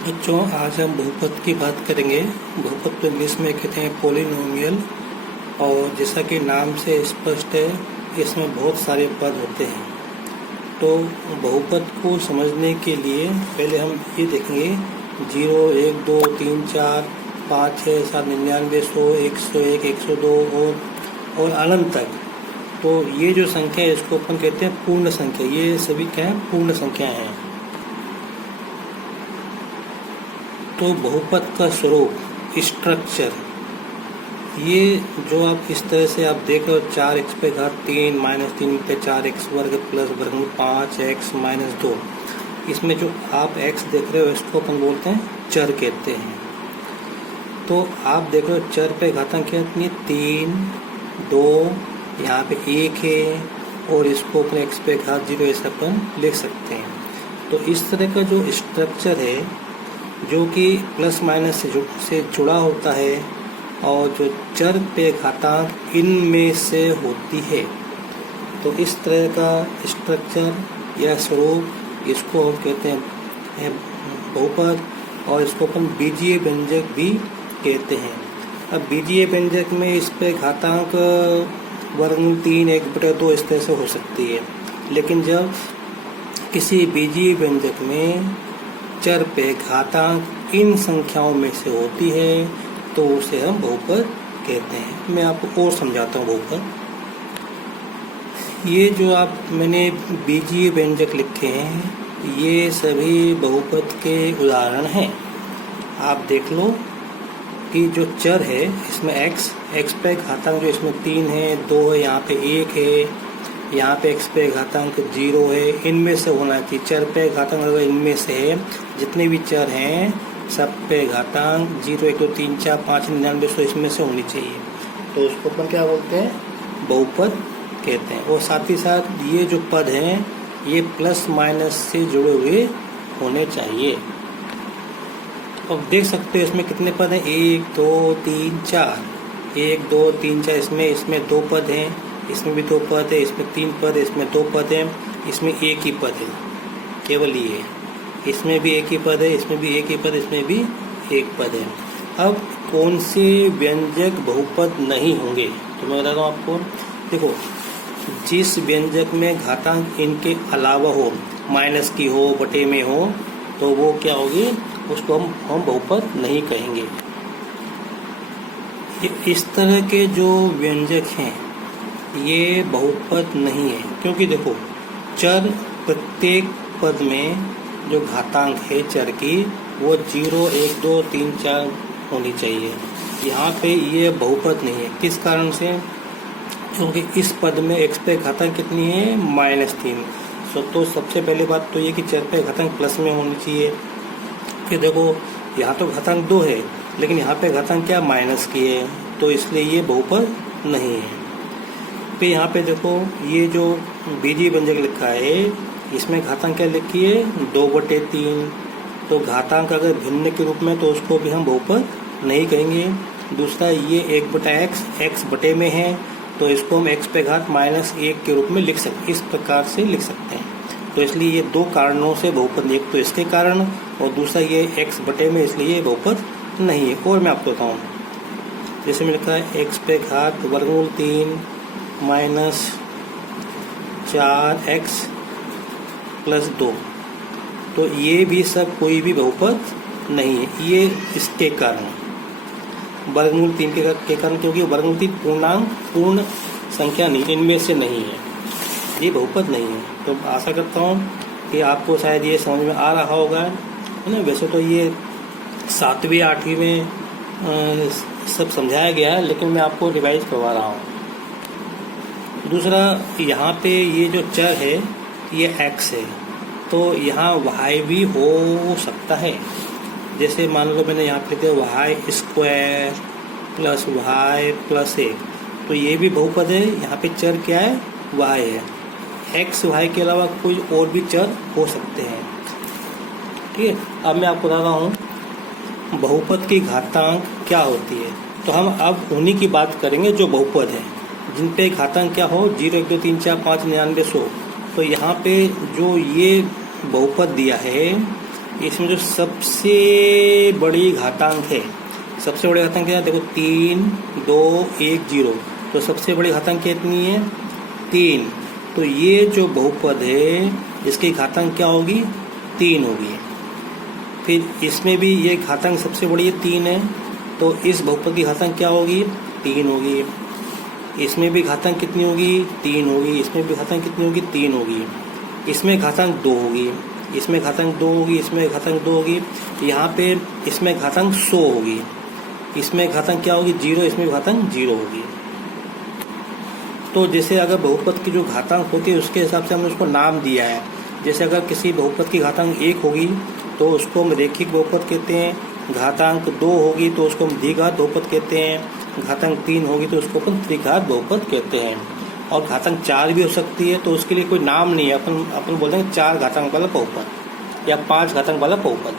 बच्चों, आज हम बहुपद की बात करेंगे। बहुपद को इंग्लिश में कहते हैं पॉलिनोमियल। और जैसा कि नाम से स्पष्ट है, इसमें बहुत सारे पद होते हैं। तो बहुपद को समझने के लिए पहले हम ये देखेंगे 0, 1, 2, 3, 4, 5, 6, 7, 99, 100, 101, 102 और अनंत तक। तो ये जो संख्या है इसको अपन कहते हैं पूर्ण संख्या। ये सभी क्या है? पूर्ण संख्या हैं। तो बहुपद का स्वरूप, स्ट्रक्चर, ये जो आप इस तरह से आप देख रहे हो 4x पे घात 3 माइनस 3 पे 4x वर्ग प्लस वर्गमूल 5x माइनस 2। इसमें जो आप x देख रहे हो इसको अपन बोलते हैं चर कहते हैं। तो आप देख रहे हो चर पे घातांक कितनी? 3, 2, यहाँ पे 1 है और इसको अपन x पे घात 0 ऐसा अपन लिख सकते हैं। तो इस तरह का जो स्ट्रक्चर है जो कि प्लस माइनस से जुड़ा होता है और जो चर पे घातांक इनमें से होती है, तो इस तरह का स्ट्रक्चर या स्वरूप इसको हम कहते हैं बहुपद। और इसको अपन बीजीय व्यंजक भी कहते हैं। अब बीजीय व्यंजक में इस पे घातांक वर्गमूल 3, 1/2 इस तरह से हो सकती है। लेकिन जब किसी बीजीय व्यंजक में चर पे घातांक इन संख्याओं में से होती है तो उसे हम बहुपद कहते हैं। मैं आपको और समझाता हूँ बहुपद। ये जो मैंने बीजीय व्यंजक लिखे हैं ये सभी बहुपद के उदाहरण हैं। आप देख लो कि जो चर है इसमें x पे घातांक जो इसमें 3 है, 2 है, यहाँ पे 1 है, यहाँ पे x पे घातांक 0 है। इनमें से होना चाहिए। चर पे घातांक अगर इनमें से है, जितने भी चर हैं सब पे घातांक 0, 1, 2, 3, 4, 5, 99, 100 इसमें से होनी चाहिए। तो उसको अपन क्या बोलते हैं? बहुपद कहते हैं। और साथ ही साथ ये जो पद हैं ये प्लस माइनस से जुड़े हुए होने चाहिए। अब देख सकते हो इसमें कितने पद हैं? 1, 2, 3, 4। 1, 2, 3, 4। इसमें 2 पद हैं, इसमें भी 2 पद है, इसमें 3 पद है, इसमें 2 पद है, इसमें 1 ही पद है, केवल ये। इसमें भी 1 ही पद है, इसमें भी 1 ही पद, इसमें भी 1 पद है। अब कौन से व्यंजक बहुपद नहीं होंगे? तो मैं बता रहा हूँ आपको। देखो, जिस व्यंजक में घातांक इनके अलावा हो, माइनस की हो, बटे में हो, तो वो क्या होगी? उसको हम बहुपद नहीं कहेंगे। इस तरह के जो व्यंजक हैं ये बहुपद नहीं है, क्योंकि देखो चर प्रत्येक पद में जो घातांक है चर की वो 0, 1, 2, 3, 4 होनी चाहिए। यहाँ पे ये बहुपद नहीं है। किस कारण से? क्योंकि इस पद में x पे घातांक कितनी है? -3। तो सबसे पहले बात तो ये कि चर पे घातांक प्लस में होनी चाहिए। फिर देखो यहाँ तो घातांक 2 है लेकिन यहाँ पे घातांक क्या? माइनस की है, तो इसलिए ये बहुपद नहीं है। फिर यहाँ पे देखो ये जो बीजीय व्यंजक लिखा है इसमें घातांक क्या लिखी है? 2/3। तो घातांक अगर भिन्न के रूप में तो उसको भी हम बहुपद नहीं कहेंगे। दूसरा ये 1/x x बटे में है तो इसको हम x पे घात -1 के रूप में लिख सकते, इस प्रकार से लिख सकते हैं। तो इसलिए ये 2 कारणों से बहुपद, एक तो इसके कारण और दूसरा ये x बटे में, इसलिए ये बहुपद नहीं है। और मैं आपको बताऊँ, जैसे मैंने लिखा है x पे घात वर्गमूल 3 माइनस 4x प्लस 2, तो ये भी सब कोई भी बहुपद नहीं है। ये इसके कारण वर्गमूल 3 के कारण, क्योंकि वर्गमूल 3 पूर्ण संख्या नहीं, इनमें से नहीं है, ये बहुपद नहीं है। तो आशा करता हूँ कि आपको शायद ये समझ में आ रहा होगा, है ना। वैसे तो ये 7वीं 8वीं में सब समझाया गया है, लेकिन मैं आपको रिवाइज करवा रहा हूँ। दूसरा, यहाँ पे ये जो चर है ये x है, तो यहाँ y भी हो सकता है। जैसे मान लो मैंने यहाँ पे दिया y² प्लस y प्लस 1, तो ये भी बहुपद है। यहाँ पे चर क्या है? y है। x y के अलावा कोई और भी चर हो सकते हैं, ठीक है। अब मैं आपको बता रहा हूँ बहुपद की घातांक क्या होती है। तो हम अब उन्हीं की बात करेंगे जो बहुपद है, जिन पे घातांक क्या हो? 0, 1, 2, 3, 4, 5, 99, 100। तो यहाँ पे जो ये बहुपद दिया है इसमें जो सबसे बड़ी घातांक है, सबसे बड़ी घातांक क्या है? देखो 3, 2, 1, 0। तो सबसे बड़ी घातांक कितनी है? 3। तो ये जो बहुपद है इसकी घातांक क्या होगी? 3 होगी। फिर इसमें भी ये घातांक सबसे बड़ी है 3 है, तो इस बहुपद की घातांक क्या होगी? 3 होगी। इसमें भी घातांक कितनी होगी? 3 होगी। इसमें भी घातांक कितनी होगी? 3 होगी। इसमें घातांक 2 होगी। इसमें घातांक 2 होगी। इसमें घातांक 2 होगी। यहाँ पे इसमें घातांक 100 होगी। इसमें घातांक क्या होगी? 0। इसमें घातांक 0 होगी। तो जैसे अगर बहुपद की जो घातांक होती है उसके हिसाब से हमने उसको नाम दिया है। जैसे अगर किसी बहुपद की घातांक 1 होगी तो उसको हम रेखिक बहुपद कहते हैं। घातांक 2 होगी तो उसको हम द्विघात बहुपद कहते हैं। घातांक 3 होगी तो उसको अपन त्रिघात बहुपद कहते हैं। और घातांक 4 भी हो सकती है, तो उसके लिए कोई नाम नहीं है, अपन बोल देंगे 4 घातांक वाला बहुपद या 5 घातांक वाला बहुपद।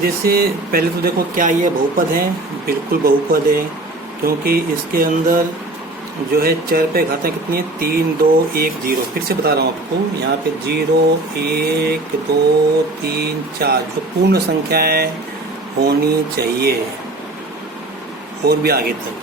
जैसे पहले तो देखो क्या ये बहुपद है? बिल्कुल बहुपद है, क्योंकि इसके अंदर जो है चर पे घातांक कितनी है? 3, 2, 1, 0। फिर से बता रहा हूँ आपको, यहाँ पे 0, 1, 2, 3, 4 जो पूर्ण संख्याएं होनी चाहिए और भी आगे तक,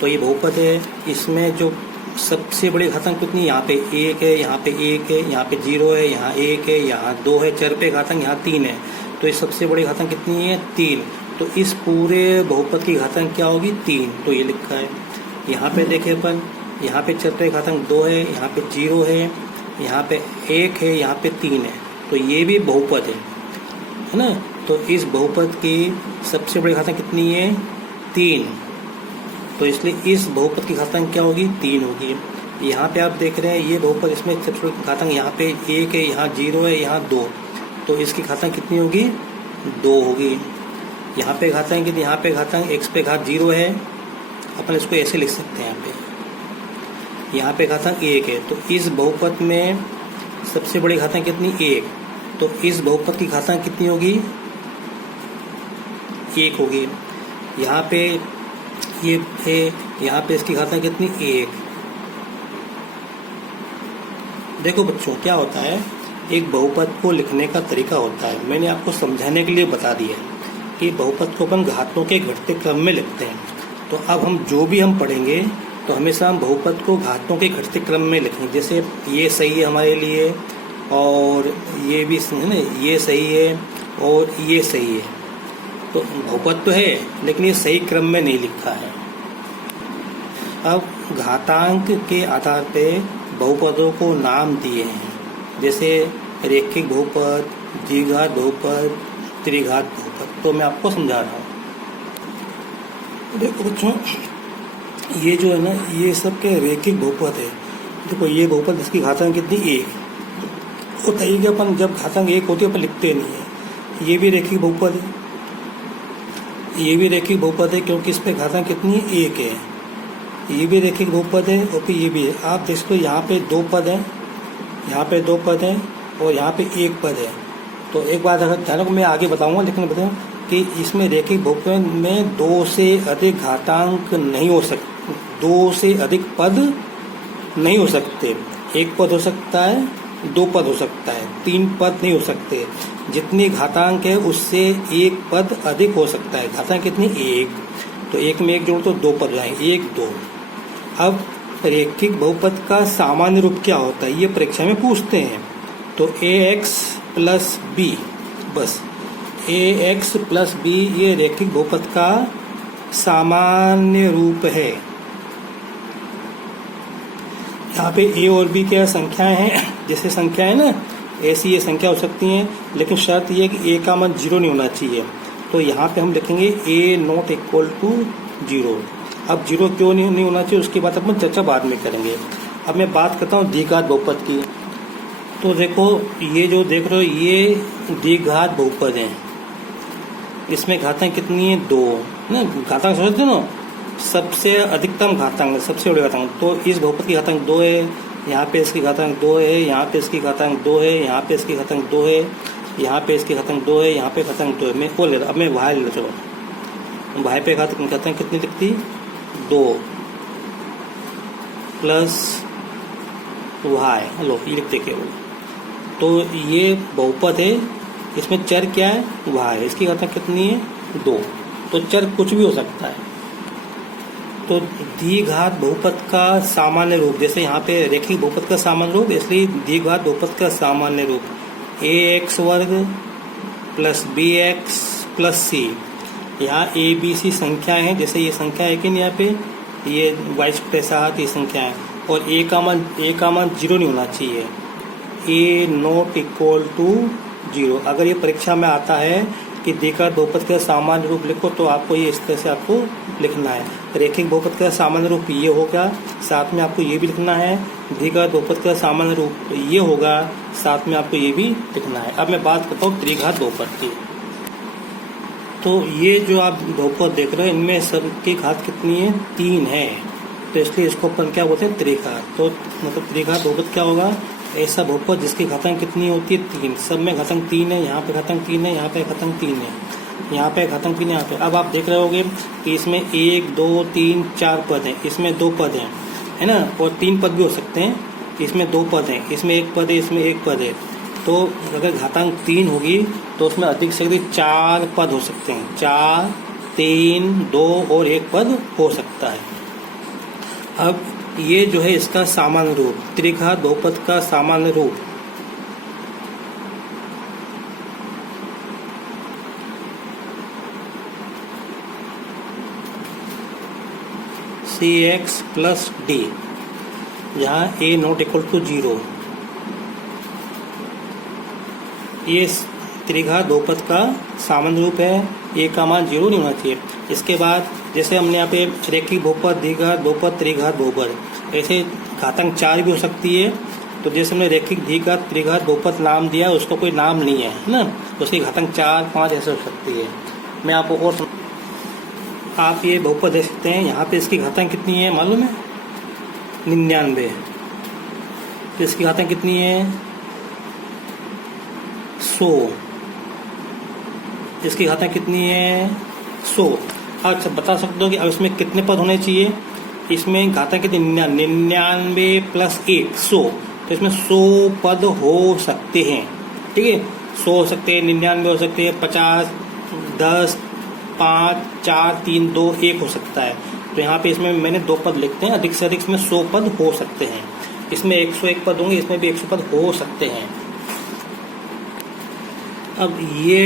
तो ये बहुपद है। इसमें जो सबसे बड़ी घातांक कितनी? यहाँ पे 1 है, यहाँ पे 1 है, यहाँ पे 0 है, यहाँ 1 है, यहाँ 2 है। चर पे घातांक यहाँ 3 है, तो ये सबसे बड़ी घातांक कितनी है? 3। तो इस पूरे बहुपद की घातांक क्या होगी? 3। तो ये लिखा है। यहाँ पे देखें अपन, यहाँ पे चर पे घातांक 2 है, यहाँ पे 0 है, यहाँ पे 1 है, यहाँ पे 3 है, तो ये भी बहुपद है ना। तो इस बहुपद की सबसे बड़ी घातांक कितनी है? 3। तो इसलिए इस बहुपद की घातांक क्या होगी? 3 होगी। यहाँ पे आप देख रहे हैं ये बहुपद, इसमें सबसे बड़ी घातांक यहाँ पे 1 है, यहाँ 0 है, यहाँ 2, तो इसकी घातांक कितनी होगी? 2 होगी। यहाँ पे घातांक कितनी? यहाँ पे घातांक x पे घात 0 है, अपन इसको ऐसे लिख सकते हैं। यहाँ पे घातांक 1 है, तो इस बहुपद में सबसे बड़ी घातांक कितनी? 1। तो इस बहुपद की घातांक कितनी होगी? 1 होगी। यहाँ पे ये है, यहाँ पे इसकी घातांक कितनी? 1। देखो बच्चों क्या होता है, एक बहुपद को लिखने का तरीका होता है, मैंने आपको समझाने के लिए बता दिया कि बहुपद को अपन घातों के घटते क्रम में लिखते हैं। तो अब हम जो भी हम पढ़ेंगे तो हमेशा हम बहुपद को घातों के घटते क्रम में लिखेंगे। जैसे ये सही है हमारे लिए, और ये भी है ना, ये सही है और ये सही है। तो बहुपद तो है लेकिन ये सही क्रम में नहीं लिखा है। अब घातांक के आधार पे बहुपदों को नाम दिए हैं, जैसे रेखिक बहुपद, द्विघात बहुपद, त्रिघात बहुपद। तो मैं आपको समझा रहा हूँ। देखो बच्चों, ये जो है ना, ये सब के रेखिक बहुपद है। देखो ये बहुपद, इसकी घातांक कितनी? 1 होता है कि अपन जब घातांक 1 होती है अपन लिखते नहीं है। ये भी रेखिक बहुपद है, ये भी रेखिक बहुपद है, क्योंकि इस पे घातांक कितनी है? 1 है। ये भी रेखिक बहुपद है और फिर ये भी है। आप देख लो यहाँ पे 2 पद हैं, यहाँ पे 2 पद हैं और यहाँ पे 1 पद है। तो एक बात अगर ध्यान रखो, मैं आगे बताऊंगा, लेकिन बताऊँ कि इसमें रेखिक बहुपद में 2 से अधिक घातांक नहीं हो सकते, 2 से अधिक पद नहीं हो सकते। 1 पद हो सकता है, 2 पद हो सकता है, 3 पद नहीं हो सकते। जितनी घातांक है उससे 1 पद अधिक हो सकता है। घातांक कितनी? 1। तो 1 में 1 जोड़ तो 2 पद आएंगे, 1, 2। अब रेखिक बहुपद का सामान्य रूप क्या होता है, ये परीक्षा में पूछते हैं। तो ax प्लस b, बस ax प्लस b ये रेखिक बहुपद का सामान्य रूप है। यहाँ पे a और b क्या संख्याएं हैं? जैसे संख्याएं ना, ऐसी ये संख्या हो सकती हैं, लेकिन शर्त ये है कि a का मान 0 नहीं होना चाहिए। तो यहाँ पे हम लिखेंगे a नॉट इक्वल टू 0। अब 0 क्यों नहीं होना चाहिए उसकी बात अपन चर्चा बाद में करेंगे। अब मैं बात करता हूँ द्विघात बहुपद की। तो देखो ये जो देख रहे हो ये द्विघात बहुपद है। इसमें घातांक कितनी है? 2 ना। घातांक समझते हो ना, सबसे अधिकतम घातांक, सबसे बड़े घातांक। तो इस बहुपद की घातांक 2 है, यहाँ पे इसकी घातांक 2 है, यहाँ पे इसकी घातांक 2 है, यहाँ पे इसकी घातांक 2 है, यहाँ पे इसकी घातांक 2 है, यहाँ पे घातांक 2 है। मैं वो ले रहा, अब मैं y ले चलो, y पे घातांक कितनी दिखती? 2 प्लस y। लो ये लिखते केवल तो ये बहुपद है, इसमें चर क्या है, y है, इसकी घातांक कितनी है, 2। तो चर कुछ भी हो सकता है। तो द्विघात बहुपद का सामान्य रूप, जैसे यहाँ पे रेखिक बहुपद का सामान्य रूप, इसलिए द्विघात बहुपद का सामान्य रूप ax वर्ग प्लस bx प्लस c। यहाँ a b c संख्या है, जैसे ये संख्या है कि नहीं, यहाँ पे ये y' ये संख्या है, और a का मान 0 नहीं होना चाहिए, a नॉट इक्वल टू 0। अगर ये परीक्षा में आता है कि द्विघात बहुपद का सामान्य रूप लिखो, तो आपको ये इस तरह से आपको लिखना है। रेखिक बहुपद का सामान्य रूप ये होगा, साथ में आपको ये भी लिखना है। द्विघात बहुपद का सामान्य रूप ये होगा, साथ में आपको ये भी लिखना है। अब मैं बात करता हूँ त्रिघात बहुपद की। तो ये जो आप बहुपद देख रहे हो, इनमें सबकी घात कितनी है, 3 है। तो इसलिए इसको अपन क्या बोलते हैं, त्रिघात। तो मतलब त्रिघात बहुपद क्या होगा, ऐसा बहुपद जिसकी घातांक कितनी होती है, 3। सब में घातांक 3 है, यहाँ पे घातांक 3 है, यहाँ पे घातांक 3 है, यहाँ पे घातांक 3 है, यहाँ पे। अब आप देख रहे होगे कि इसमें 1 2 3 4 पद हैं, इसमें 2 पद हैं, है ना, और 3 पद भी हो सकते हैं। इसमें 2 पद हैं, इसमें 1 पद है, इसमें 1 पद है। तो अगर घातांक 3 होगी तो उसमें अधिक से अधिक 4 पद हो सकते हैं, 4 3 2 और 1 पद हो सकता है। अब ये जो है इसका सामान्य रूप, त्रिघात बहुपद का सामान्य रूप cx प्लस डी, जहाँ a नॉट इक्वल टू 0। ये त्रिघात बहुपद का सामान्य रूप है, a का मान 0 नहीं होना चाहिए। इसके बाद जैसे हमने यहाँ पे रेखिक बहुपद, द्विघात बहुपद, त्रिघात बहुपद, ऐसे घातांक 4 भी हो सकती है। तो जैसे हमने रेखिक, द्विघात, त्रिघात बहुपद नाम दिया, उसको कोई नाम नहीं है ना, तो उसकी घातांक 4 5 ऐसे हो सकती है। मैं आपको और आप ये बहुपद देख सकते हैं, यहाँ पे इसकी घातांक कितनी है मालूम है, 99। तो इसकी घातांक कितनी है, 100। इसकी घातांक कितनी है, 100। अच्छा बता सकते हो कि अब इसमें कितने पद होने चाहिए, इसमें घातांक कितनी, 99 प्लस 1 100। तो इसमें 100 पद हो सकते हैं, ठीक है, 100 हो सकते हैं, 99 हो सकते हैं, 50 10 5 4 3 2 1 हो सकता है। तो यहाँ पे इसमें मैंने 2 पद लिखते हैं, अधिक से अधिक इसमें 100 पद हो सकते हैं। इसमें 101 पद होंगे, इसमें भी 100 पद हो सकते हैं। अब ये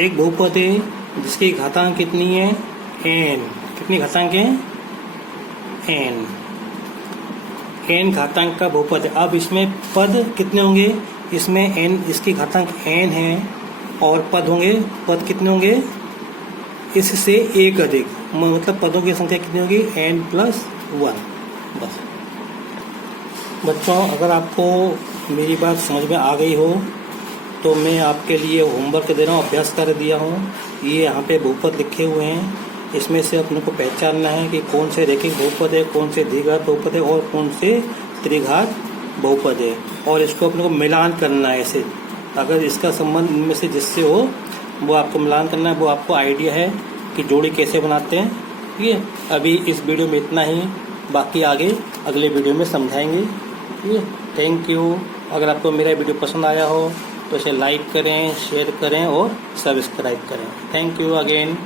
एक बहुपद है जिसकी घातांक कितनी है, n। कितनी घातांक है, n। n घातांक का बहुपद है। अब इसमें पद कितने होंगे, इसमें n, इसकी घातांक n है, और पद होंगे, पद कितने होंगे, इससे एक अधिक, मतलब पदों की संख्या कितनी होगी, n प्लस 1। बस बच्चों, अगर आपको मेरी बात समझ में आ गई हो तो मैं आपके लिए होमवर्क दे रहा हूँ, अभ्यास कर दिया हूँ। ये यहाँ पे बहुपद लिखे हुए हैं, इसमें से अपने को पहचानना है कि कौन से रेखिक बहुपद है, कौन से द्विघात बहुपद है, और कौन से त्रिघात बहुपद है, और इसको अपने को मिलान करना है ऐसे। अगर इसका संबंध इनमें से जिससे हो, वो आपको मिलान करना है, वो आपको आइडिया है कि जोड़ी कैसे बनाते हैं, ठीक है। अभी इस वीडियो में इतना ही, बाकी आगे अगले वीडियो में समझाएंगे, ठीक है। Thank you. अगर आपको मेरा वीडियो पसंद आया हो तो इसे लाइक करें, शेयर करें और सब्सक्राइब करें। Thank you again.